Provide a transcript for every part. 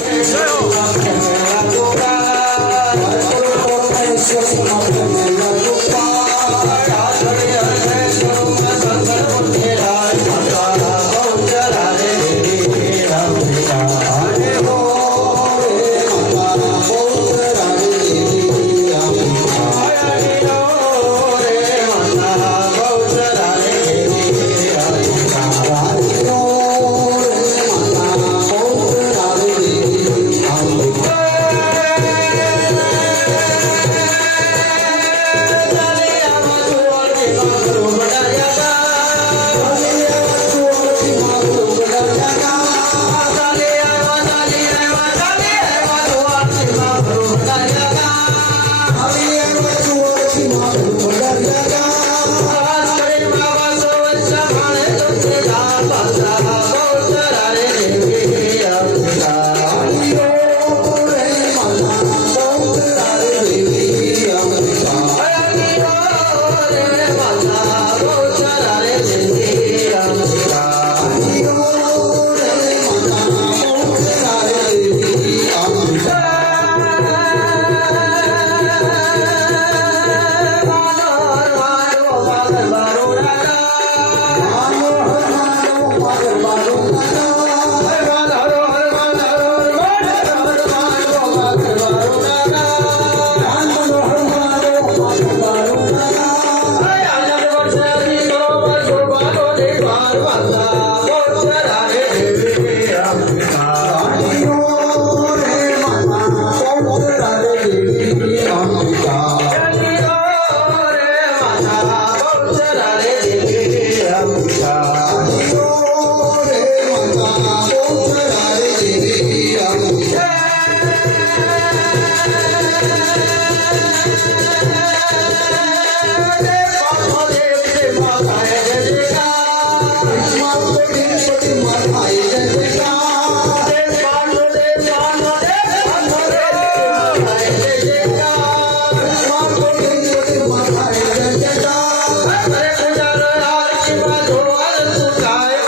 Senhor.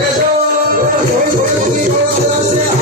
Thank you.